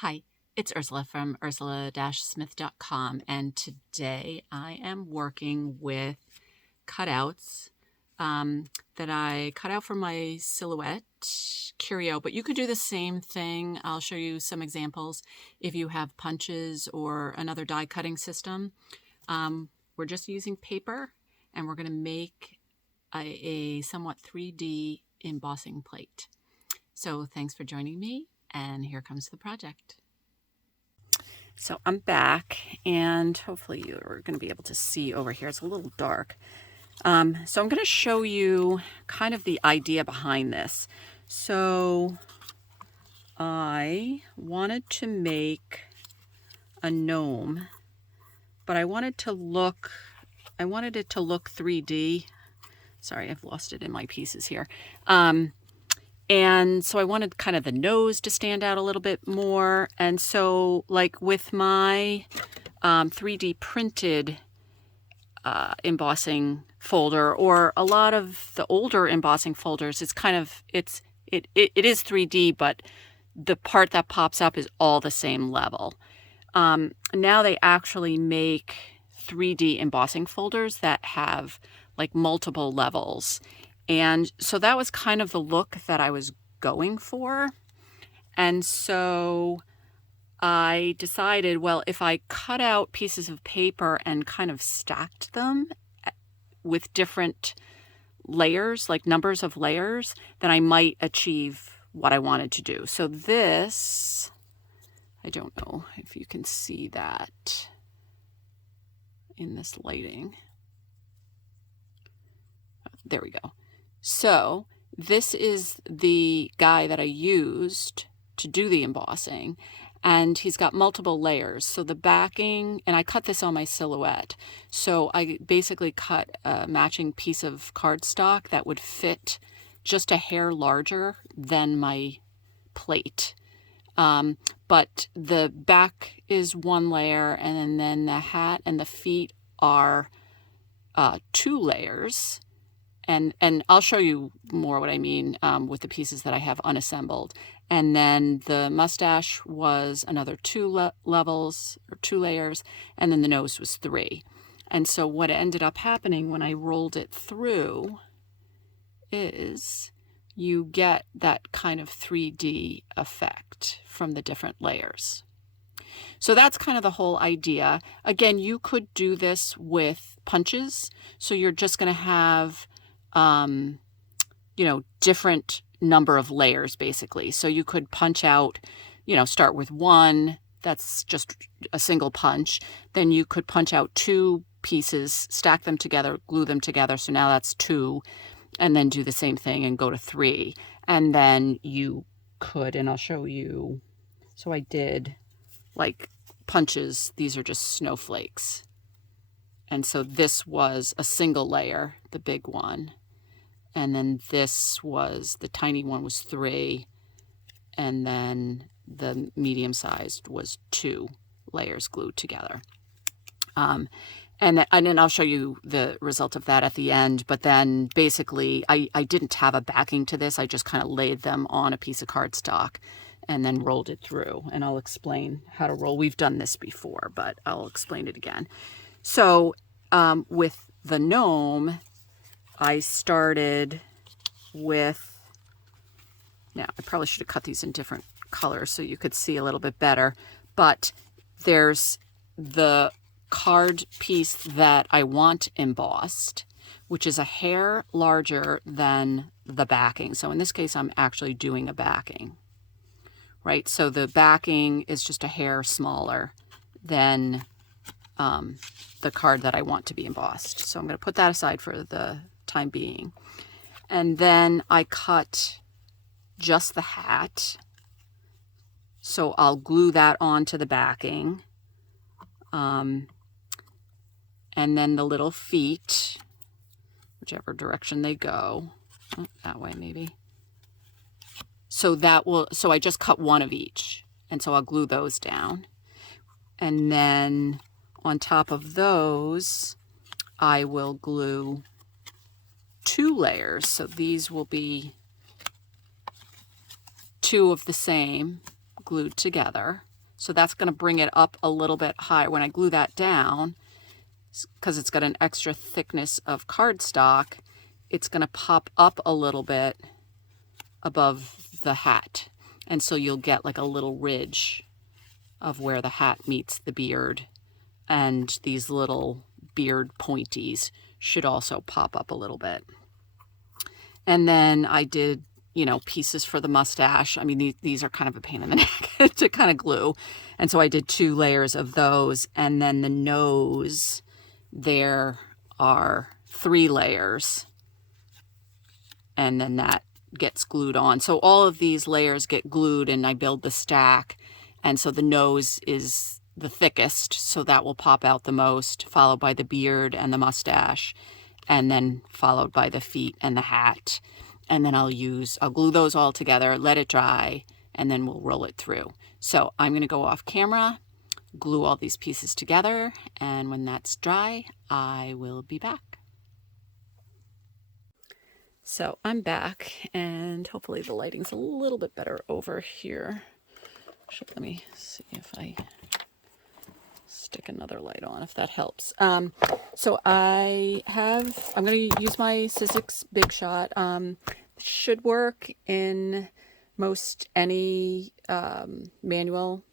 Hi, it's Ursula from ursula-smith.com, and today I am working with cutouts that I cut out for my silhouette curio, but you could do the same thing. I'll show you some examples if you have punches or another die cutting system. We're just using paper, and we're going to make a somewhat 3D embossing plate. So thanks for joining me. And here comes the project. So I'm back, and hopefully you're going to be able to see over here. It's a little dark. So I'm going to show you kind of the idea behind this. So I wanted to make a gnome, but I wanted it to look 3D. Sorry, I've lost it in my pieces here. And so I wanted kind of the nose to stand out a little bit more. And so like with my 3D printed embossing folder, or a lot of the older embossing folders, it is 3D, but the part that pops up is all the same level. Now they actually make 3D embossing folders that have like multiple levels. And so that was kind of the look that I was going for. And so I decided, well, if I cut out pieces of paper and kind of stacked them with different layers, like numbers of layers, then I might achieve what I wanted to do. So this, I don't know if you can see that in this lighting. There we go. So this is the guy that I used to do the embossing, and he's got multiple layers. So the backing, and I cut this on my silhouette. So I basically cut a matching piece of cardstock that would fit just a hair larger than my plate. But the back is one layer, and then the hat and the feet are 2 layers. And I'll show you more what I mean with the pieces that I have unassembled. And then the mustache was another 2 levels or 2 layers, and then the nose was 3. And so what ended up happening when I rolled it through is you get that kind of 3D effect from the different layers. So that's kind of the whole idea. Again, you could do this with punches. So you're just going to have different number of layers basically. So you could punch out, start with 1, that's just a single punch. Then you could punch out 2 pieces, stack them together, glue them together. So now that's 2, and then do the same thing and go to 3. And then you could, and I'll show you. So I did like punches. These are just snowflakes. And so this was a single layer, the big one. And then this was, the tiny one was 3. And then the medium-sized was 2 layers glued together. And then I'll show you the result of that at the end. But then basically, I didn't have a backing to this. I just kind of laid them on a piece of cardstock and then rolled it through. And I'll explain how to roll. We've done this before, but I'll explain it again. So with the gnome, I started with, now I probably should have cut these in different colors so you could see a little bit better, but there's the card piece that I want embossed, which is a hair larger than the backing. So in this case, I'm actually doing a backing, right? So the backing is just a hair smaller than the card that I want to be embossed. So I'm going to put that aside for the time being. And then I cut just the hat. So I'll glue that onto the backing. And then the little feet, whichever direction they go. That way maybe. So I just cut 1 of each. And so I'll glue those down. And then on top of those, I will glue 2 layers. So these will be 2 of the same glued together. So that's going to bring it up a little bit higher. When I glue that down, because it's got an extra thickness of cardstock, it's going to pop up a little bit above the hat. And so you'll get like a little ridge of where the hat meets the beard. And these little beard pointies should also pop up a little bit. And then I did, you know, pieces for the mustache. I mean, these are kind of a pain in the neck to kind of glue. And so I did 2 layers of those. And then the nose, there are 3 layers. And then that gets glued on. So all of these layers get glued and I build the stack. And so the nose is the thickest, so that will pop out the most, followed by the beard and the mustache, and then followed by the feet and the hat. And then I'll glue those all together, let it dry, and then we'll roll it through. So I'm going to go off camera, glue all these pieces together, and when that's dry, I will be back. So I'm back, and hopefully the lighting's a little bit better over here. Let me see if I stick another light on, if that helps. So I'm going to use my Sizzix Big Shot. Should work in most any manual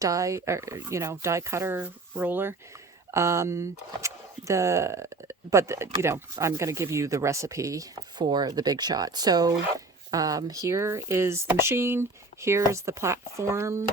die, or, you know, die cutter roller. You know, I'm going to give you the recipe for the Big Shot. So here is the machine. Here's the platform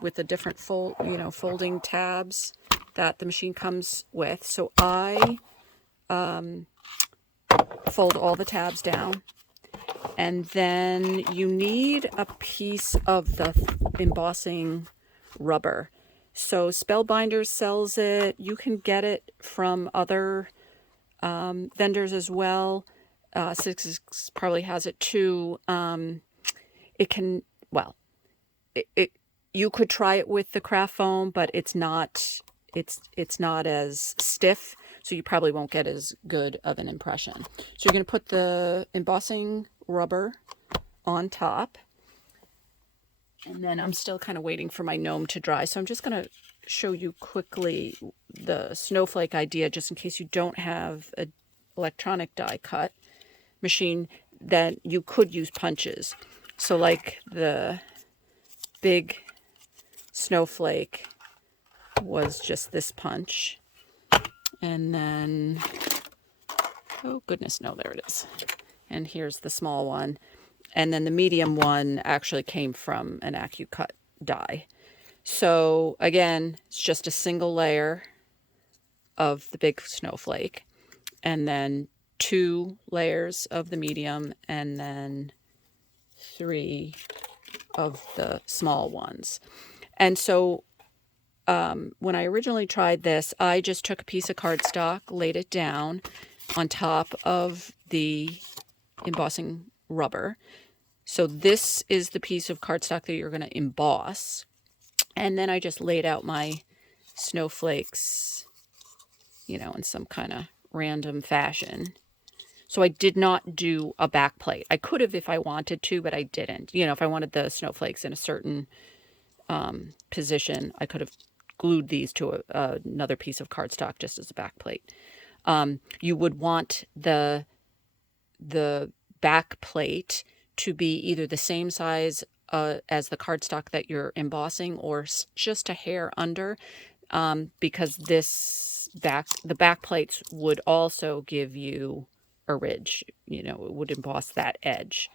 with the different folding tabs that the machine comes with. So I fold all the tabs down, and then you need a piece of the embossing rubber. So Spellbinders sells it. You can get it from other vendors as well. Sizzix probably has it too. You could try it with the craft foam, but it's not as stiff, so you probably won't get as good of an impression. So you're going to put the embossing rubber on top, and then I'm still kind of waiting for my gnome to dry. So I'm just going to show you quickly the Snowflake idea, just in case you don't have an electronic die cut machine, that you could use punches. So like the big Snowflake was just this punch, and then, oh goodness, no, there it is. And here's the small one, and then the medium one actually came from an AccuCut die. So again, it's just a single layer of the big Snowflake, and then 2 layers of the medium, and then 3 of the small ones. And so when I originally tried this, I just took a piece of cardstock, laid it down on top of the embossing rubber. So this is the piece of cardstock that you're going to emboss. And then I just laid out my snowflakes, you know, in some kind of random fashion. So I did not do a back plate. I could have if I wanted to, but I didn't. You know, if I wanted the snowflakes in a certain position, I could have glued these to another piece of cardstock just as a back plate. You would want the back plate to be either the same size as the cardstock that you're embossing, or just a hair under, because the back plates would also give you a ridge. You know, it would emboss that edge.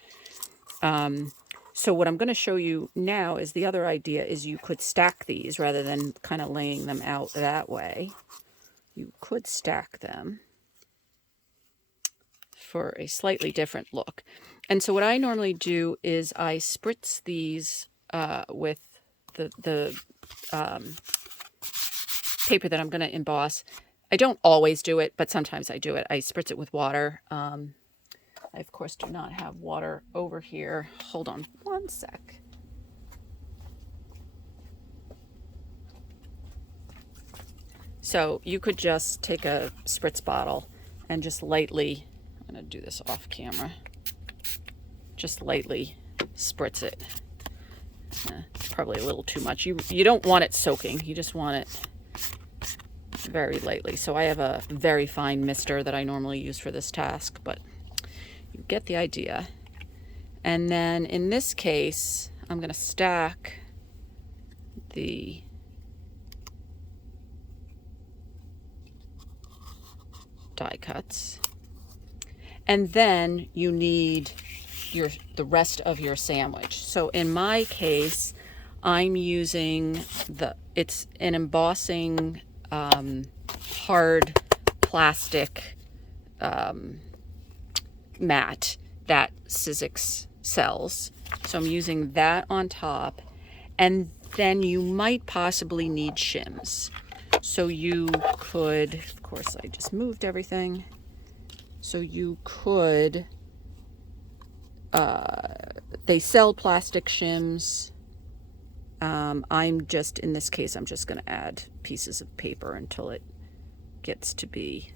So what I'm going to show you now is the other idea is you could stack these rather than kind of laying them out that way. You could stack them for a slightly different look. And so what I normally do is I spritz these with the paper that I'm going to emboss. I don't always do it, but sometimes I do it. I spritz it with water. I, of course, do not have water over here. Hold on one sec. So you could just take a spritz bottle and just lightly, I'm going to do this off camera, just lightly spritz it. Probably a little too much. You don't want it soaking. You just want it very lightly. So I have a very fine mister that I normally use for this task, but you get the idea. And then in this case, I'm going to stack the die cuts. And then you need the rest of your sandwich. So in my case, I'm using it's an embossing hard plastic mat that Sizzix sells. So I'm using that on top, and then you might possibly need shims. So you could, of course I just moved everything. So you could, they sell plastic shims. In this case, I'm just going to add pieces of paper until it gets to be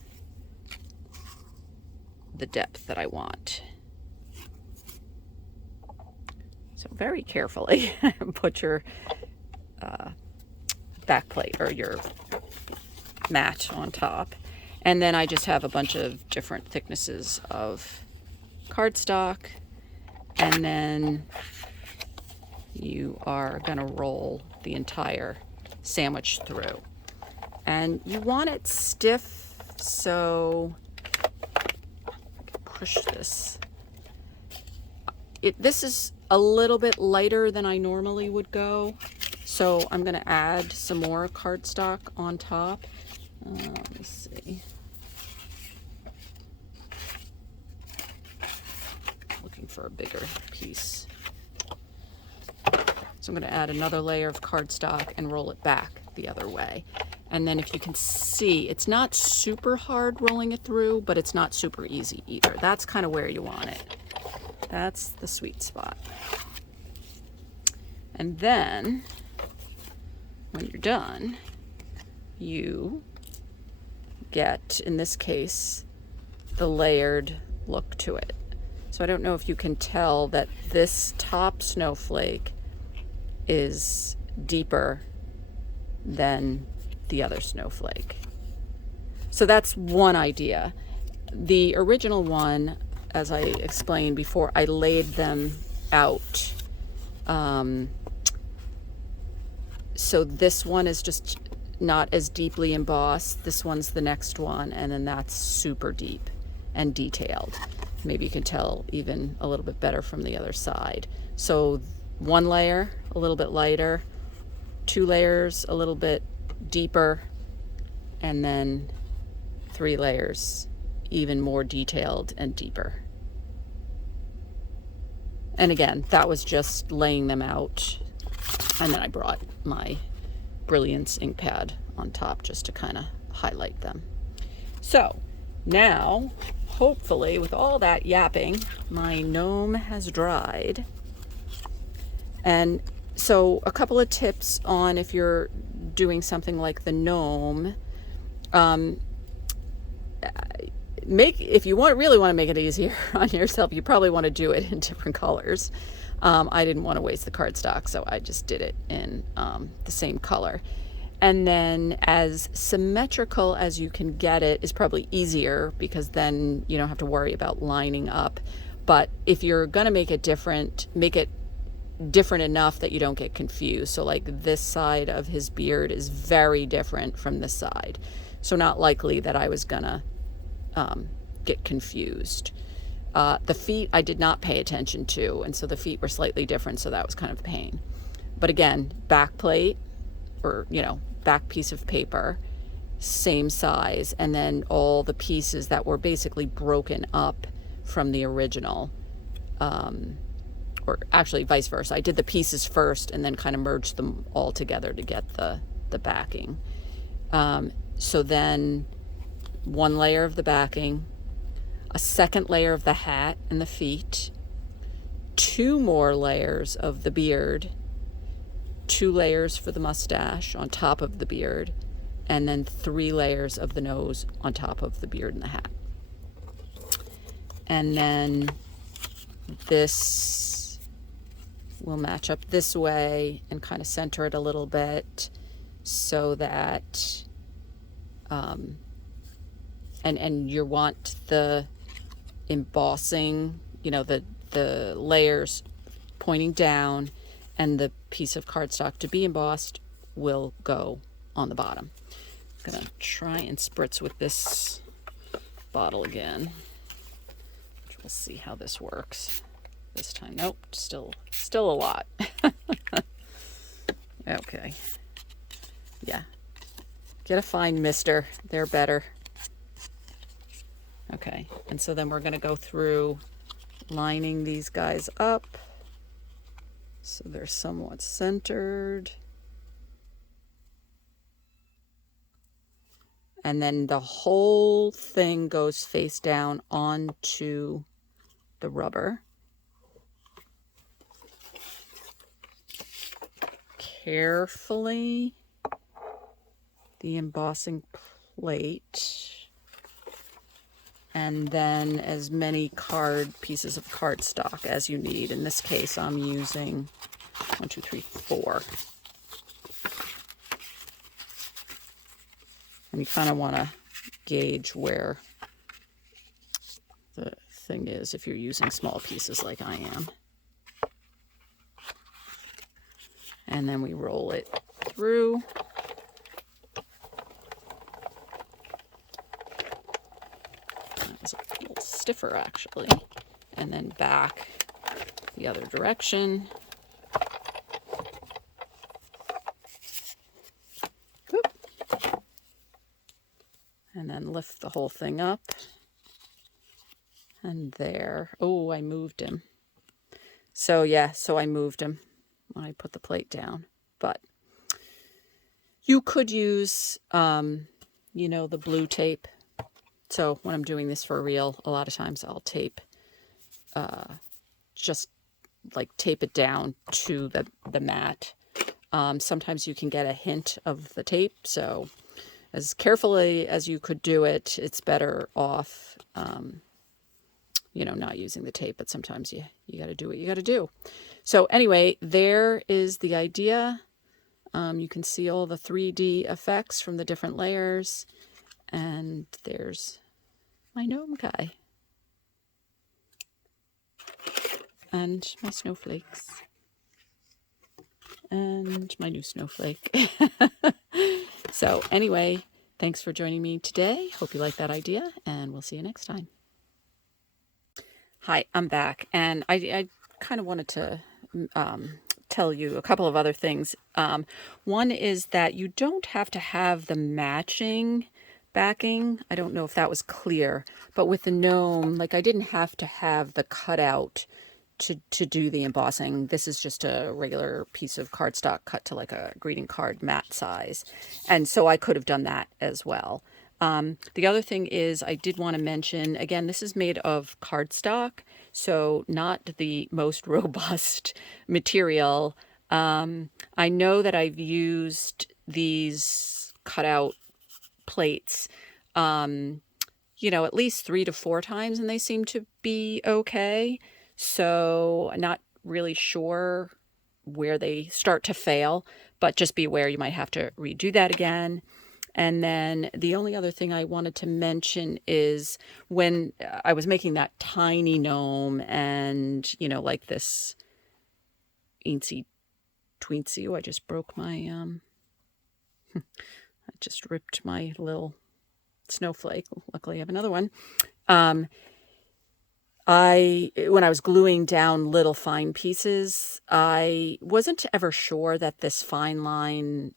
the depth that I want. So very carefully put your back plate or your mat on top. And then I just have a bunch of different thicknesses of cardstock. And then you are going to roll the entire sandwich through. And you want it stiff, so push this. This is a little bit lighter than I normally would go, so I'm going to add some more cardstock on top. Let me see. Looking for a bigger piece. So I'm going to add another layer of cardstock and roll it back the other way. And then if you can see, it's not super hard rolling it through, but it's not super easy either. That's kind of where you want it. That's the sweet spot. And then when you're done, you get, in this case, the layered look to it. So I don't know if you can tell that this top snowflake is deeper than the other snowflake. So that's one idea. The original one, as I explained before, I laid them out. So this one is just not as deeply embossed. This one's the next one, and then that's super deep and detailed. Maybe you can tell even a little bit better from the other side. So one layer, a little bit lighter, 2 layers, a little bit deeper, and then 3 layers, even more detailed and deeper. And again, that was just laying them out, and then I brought my Brilliance ink pad on top just to kind of highlight them. So now, hopefully, with all that yapping, my gnome has dried. And so a couple of tips on if you're doing something like the gnome. If you really want to make it easier on yourself, you probably want to do it in different colors. I didn't want to waste the cardstock, so I just did it in the same color. And then as symmetrical as you can get it is probably easier, because then you don't have to worry about lining up. But if you're going to make it different, make it different enough that you don't get confused. So like this side of his beard is very different from this side. So not likely that I was going to get confused. The feet I did not pay attention to, and so the feet were slightly different, so that was kind of a pain. But again, back plate, or back piece of paper, same size, and then all the pieces that were basically broken up from the original, or actually vice versa. I did the pieces first and then kind of merged them all together to get the backing. So then 1 layer of the backing, a 2nd layer of the hat and the feet, 2 more layers of the beard, 2 layers for the mustache on top of the beard, and then 3 layers of the nose on top of the beard and the hat. And then this we'll match up this way and kind of center it a little bit so that, and you want the embossing, you know, the layers pointing down, and the piece of cardstock to be embossed will go on the bottom. I'm gonna try and spritz with this bottle again, which we'll see how this works this time. Nope, still a lot. Okay, yeah, get a fine mister, they're better. Okay, and so then we're gonna go through lining these guys up so they're somewhat centered. And then the whole thing goes face down onto the rubber. Carefully, the embossing plate. And then as many pieces of cardstock as you need. In this case, I'm using 1, 2, 3, 4. And you kind of want to gauge where the thing is if you're using small pieces like I am. And then we roll it through. That was a little stiffer actually. And then back the other direction. Whoop. And then lift the whole thing up. And there. Oh, I moved him. So yeah, so I moved him when I put the plate down. But you could use, you know, the blue tape. So when I'm doing this for real, a lot of times I'll tape, just like tape it down to the mat. Sometimes you can get a hint of the tape. So as carefully as you could do it, it's better off, you know, not using the tape, but sometimes you got to do what you got to do. So anyway, there is the idea. You can see all the 3D effects from the different layers. And there's my gnome guy. And my snowflakes. And my new snowflake. So anyway, thanks for joining me today. Hope you like that idea, and we'll see you next time. Hi, I'm back, and I kind of wanted to tell you a couple of other things. One is that you don't have to have the matching backing. I don't know if that was clear, but with the gnome, like I didn't have to have the cutout to do the embossing. This is just a regular piece of cardstock cut to like a greeting card mat size. And so I could have done that as well. The other thing is I did want to mention, again, this is made of cardstock, so not the most robust material. I know that I've used these cutout plates, you know, at least 3 to 4 times, and they seem to be okay. So I'm not really sure where they start to fail, but just be aware you might have to redo that again. And then the only other thing I wanted to mention is when I was making that tiny gnome and, you know, like this eensy tweensy. Oh, I just broke my, I just ripped my little snowflake. Luckily I have another one. When I was gluing down little fine pieces, I wasn't ever sure that this fine line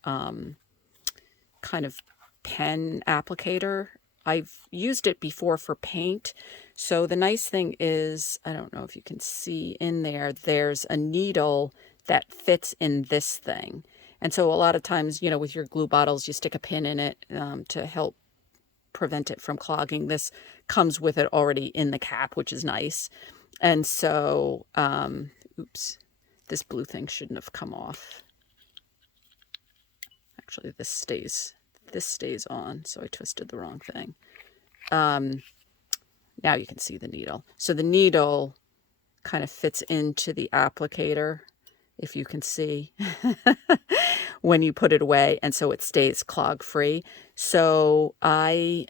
kind of pen applicator, I've used it before for paint. So the nice thing is, I don't know if you can see in there, there's a needle that fits in this thing. And so a lot of times, you know, with your glue bottles, you stick a pin in it to help prevent it from clogging. This comes with it already in the cap, which is nice. And so, oops, this blue thing shouldn't have come off. Actually, this stays on, so I twisted the wrong thing. Now you can see the needle. So the needle kind of fits into the applicator. if you can see, when you put it away, and so it stays clog free. So I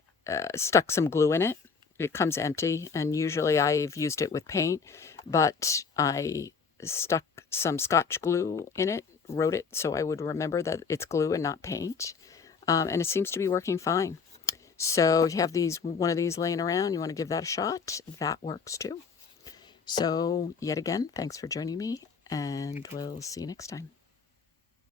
stuck some glue in it. It comes empty, and usually I've used it with paint, but I stuck some Scotch glue in it, wrote it so I would remember that it's glue and not paint, and it seems to be working fine. So if you have one of these laying around, you want to give that a shot, that works too. So yet again, thanks for joining me, and we'll see you next time.